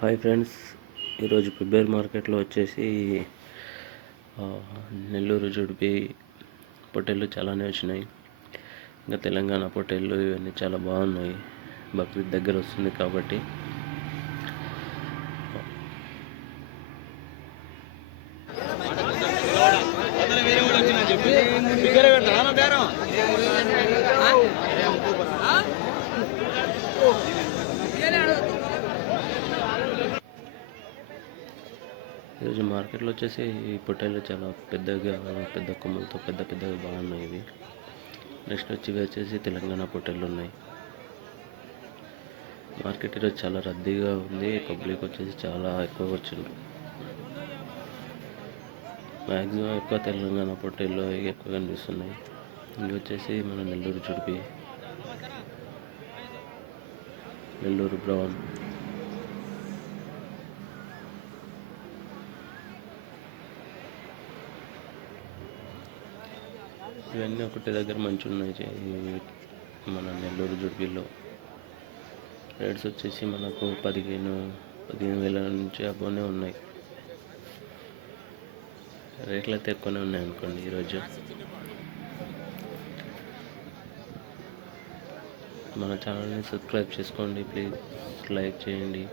Hi friends, ఈరోజు ఫిబ్రవరి మార్కెట్లో వచ్చేసి నెల్లూరు జుడిపి పొట్టేళ్ళు చాలానే వచ్చినాయి. ఇంకా తెలంగాణ పొట్టేళ్ళు ఇవన్నీ చాలా బాగున్నాయి. బక్రీద్ దగ్గర వస్తుంది కాబట్టి ఈరోజు మార్కెట్లో వచ్చేసి ఈ పొట్టేళ్ళు చాలా పెద్ద కొమ్ములతో పెద్దగా బాగున్నాయి. ఇవి నెక్స్ట్ వచ్చేసి తెలంగాణ పొట్టేళ్ళు ఉన్నాయి. మార్కెట్ ఈరోజు చాలా రద్దీగా ఉంది. పబ్లిక్ వచ్చేసి చాలా ఎక్కువగా వచ్చింది. మ్యాక్సిమం ఎక్కువ తెలంగాణ పొట్టేళ్ళు ఎక్కువ కనిపిస్తున్నాయి. ఇవి వచ్చేసి మన నెల్లూరు జుడిపి, నెల్లూరు బ్రౌన్, ఇవన్నీ ఒకటి దగ్గర మంచి ఉన్నాయి. మన నెల్లూరు జుడిపిలో రేట్స్ వచ్చేసి మనకు 15,000 నుంచి అబ్బోనే ఉన్నాయి. రేట్లు అయితే ఎక్కువనే ఉన్నాయి అనుకోండి. ఈరోజు మన ఛానల్ని సబ్స్క్రైబ్ చేసుకోండి ప్లీజ్, లైక్ చేయండి.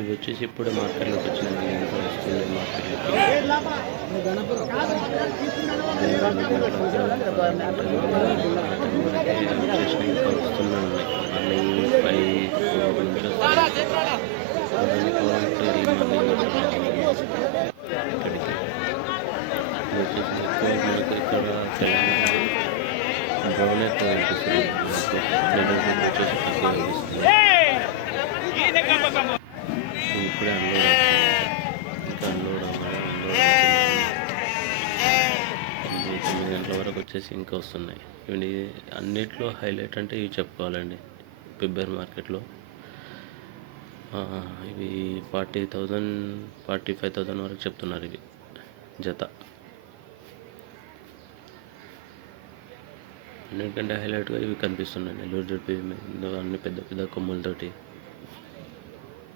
ఇవి వచ్చేసి ఇప్పుడే మార్కెట్లోకి వచ్చినాయి. ఇంకా వస్తుంది మార్కెట్లోకి. ఇంకా వస్తూనే ఉన్నాయి. మళ్ళీ 5-4 నుంచి వస్తాయి. ఇక్కడికి వచ్చేసి ఎక్కువ మనకు ఇక్కడ తెలంగాణ బ్రౌన్ ఎక్కువ కనిపిస్తుంది. వచ్చేసి తక్కువ కనిపిస్తుంది. ఇప్పుడే ఇంకా అన్లోడ్ 9 గంటల వరకు వచ్చేసి ఇంకా వస్తున్నాయి. ఇవి అన్నిట్లో హైలైట్ అంటే ఇవి చెప్పుకోవాలండి. ఫిబ్రవరి మార్కెట్లో ఇవి 40,000 45,000 వరకు చెప్తున్నారు ఇవి జత. అన్నిటికంటే హైలైట్గా ఇవి కనిపిస్తున్నాయి. నెల్లూరు జుడిపి అన్ని పెద్ద కొమ్ములతోటి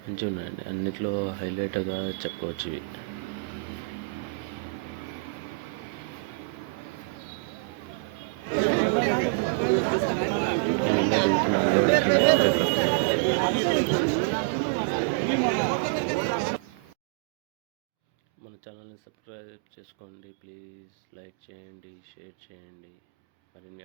మంచిగా ఉన్నాయండి. అన్నిట్లో హైలైట్గా చెప్పుకోవచ్చు ఇవి. మన ఛానల్ని సబ్స్క్రైబ్ చేసుకోండి ప్లీజ్, లైక్ చేయండి, షేర్ చేయండి. మరిన్ని